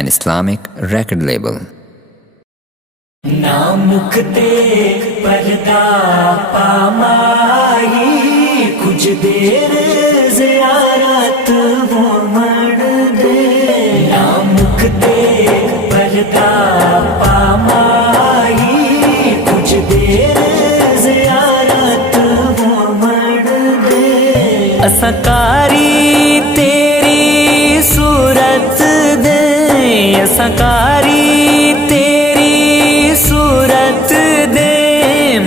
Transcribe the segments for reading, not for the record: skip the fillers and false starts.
an Islamic record label. ना मुखते पर्दा पामाही कुछ देर ज़ियारत वो मर दे। ना मुखते पर्दा पामाही कुछ देर ज़ियारत वो मर दे। असकारी तेरी सूरत दे, असकारी सूरत दे,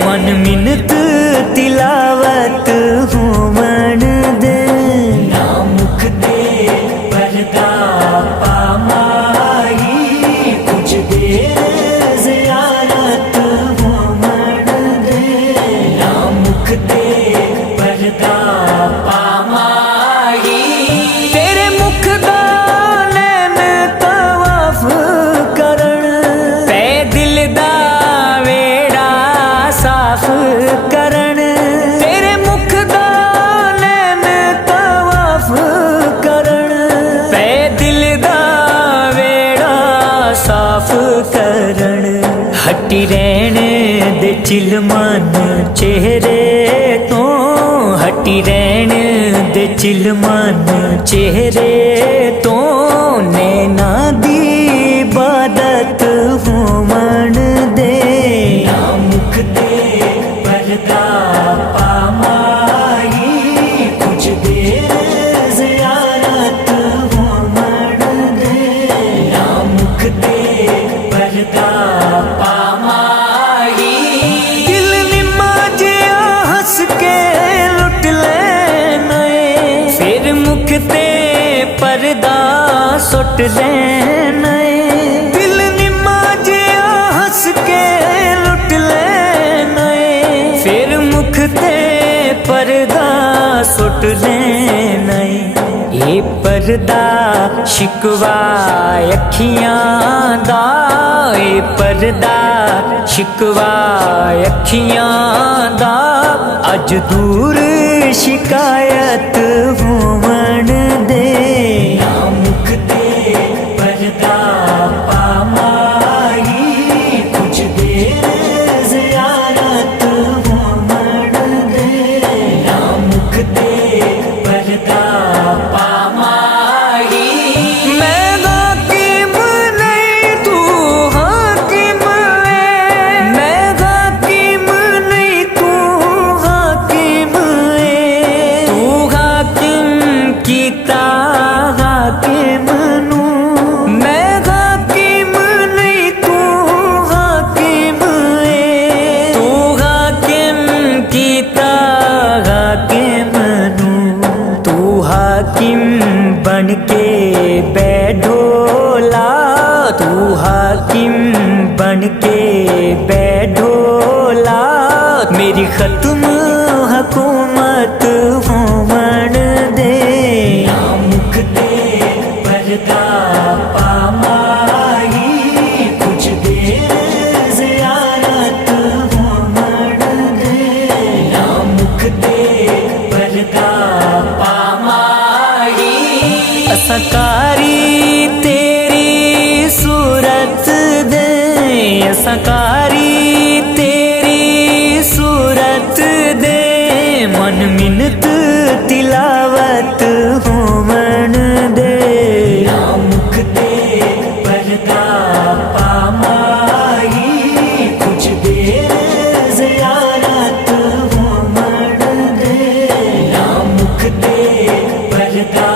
मन मिन्नत तिलावत हो मन दे। ना मुखते पर्दा पामाही कुछ देर ज़ियारत हो मन दे। ना मुखते पर्दा पामाही तेरे मुख दा नैन तवाफ करन, पै दिल दा साफ करन। तेरे मुख दा नैन तवाफ करन, पै दिल दा वेड़ा साफ करन। हटी रहन दे चिलमन चेहरे तो, हटी रहन दे चिलमन चेहरे तो, नैना दी इबादत हो मन दे। ना मुखते पर्दा पामाही कुछ देर ज़ियारत वो मर दे। ना मुखते पर्दा पामाही दिल निम्मा जिया हंस के लुट लेना, फिर मुखते पर्दा सुट लेना। दिल निम्मा जिया हंस के लुट लेना, फिर मुखते पर्दा सुट लेना। ये पर्दा शिकवा अखियां दा, ये पर्दा शिकवा अखियां दा, अज दूर शिकायत हो मन दे। ना मुखते पर्दा पामाही कुछ देर ज़ियारत वो मर दे। ना मुखते पर्दा पामाही मैं हाकिम नहीं तू हाकिम है, मैं हाकिम नहीं तू हाकिम है। तू हाकिम कीता हाकिम नू, मैं हाकिम नहीं तू हाकिम है। तू हाकिम कीता हाकिम नू, तू हाकिम बन के बैठोला, तू हाकिम बन के बैठोला। मेरी खत्म हुकूमत हो मन दे। ना मुखते पर्दा पामाही कुछ देर ज़ियारत वो मर दे। ना मुखते पर्दा पामाही असकारी तेरी सूरत दे, असकारी तेरी सूरत दे, मन मिन्नत तिलावत हो मन दे। ना मुखते पर्दा पामाही कुछ देर ज़ियारत वो मर दे। ना मुखते पर्दा